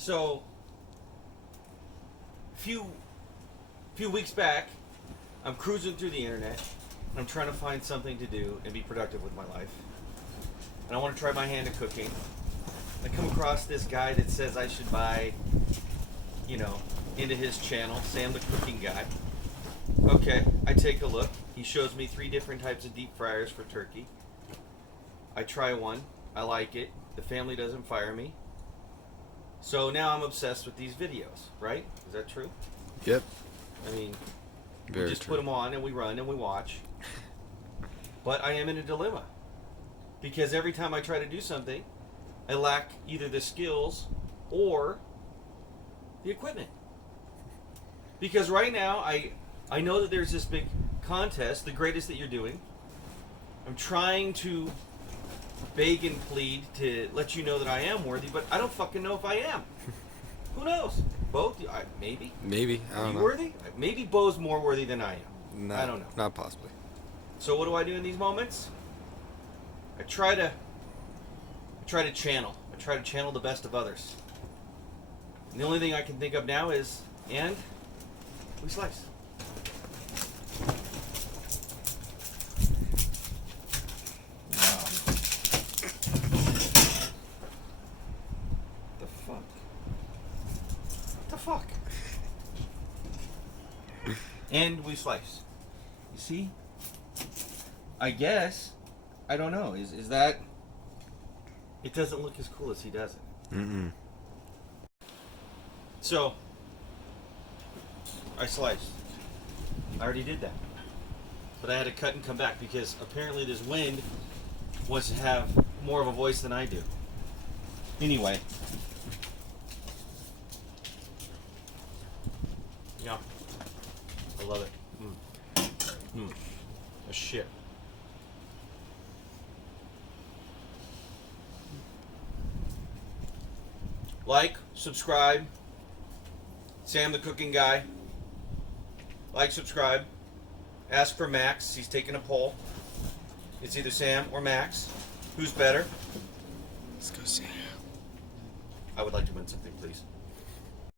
So, few weeks back, I'm cruising through the internet. I'm trying to find something to do and be productive with my life. And I want to try my hand at cooking. I come across this guy that says I should buy, into his channel, Sam the Cooking Guy. Okay, I take a look. He shows me 3 different types of deep fryers for turkey. I try one. I like it. The family doesn't fire me. So now I'm obsessed with these videos, right? Is that true? Yep. I mean, Very we just true. put them on and we run and we watch. But I am in a dilemma. Because every time I try to do something, I lack either the skills or the equipment. Because right now, I know that there's this big contest, the greatest that you're doing. I'm trying to beg and plead to let you know that I am worthy, but I don't fucking know if I am. Who knows? Bo, maybe? Maybe. I Are don't you know. worthy? Maybe Bo's more worthy than I am. I don't know. Not possibly. So what do I do in these moments? I try to channel. I try to channel the best of others. And the only thing I can think of now is, and we slice. The fuck? And we slice. You see? I guess. I don't know. Is that... It doesn't look as cool as he does it. Mm-mm. So, I sliced. I already did that. But I had to cut and come back because apparently this wind wants to have more of a voice than I do. Anyway. Yeah. I love it. A shit. Like, subscribe. Sam the Cooking Guy. Like, subscribe. Ask for Max. He's taking a poll. It's either Sam or Max. Who's better? Let's go see. I would like to win something, please.